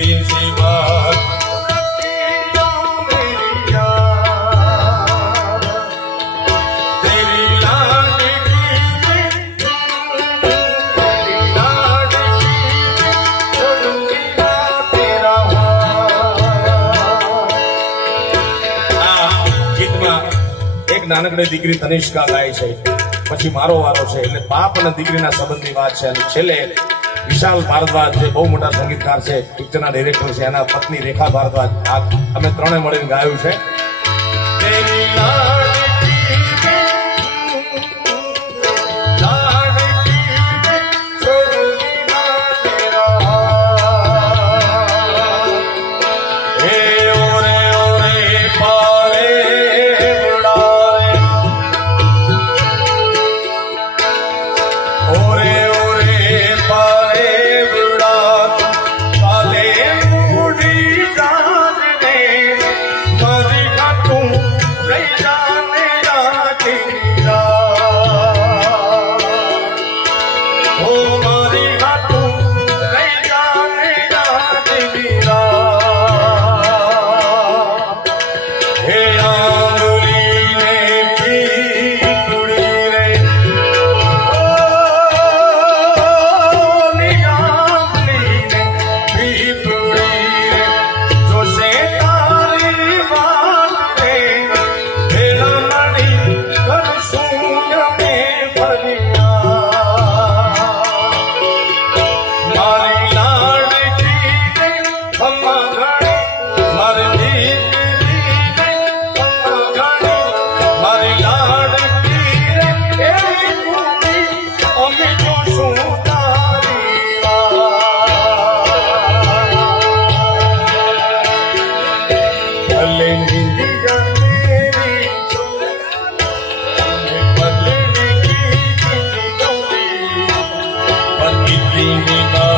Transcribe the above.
इतनी सी बात नानकड़ी दीकरी तनिष्का गाय छे पछी मारो वारो छे એટલે બાપ અને દીકરીના સંબંધની વાત છે અને છેલ્લે વિશાલ ભારદ્વાજ જે બહુ મોટા સંગીતકાર છે પિક્ચરના ડાયરેક્ટર છે એના પત્ની રેખા ભારદ્વાજ આ અમે ત્રણે મળીને ગાયું છે તેરી इतनी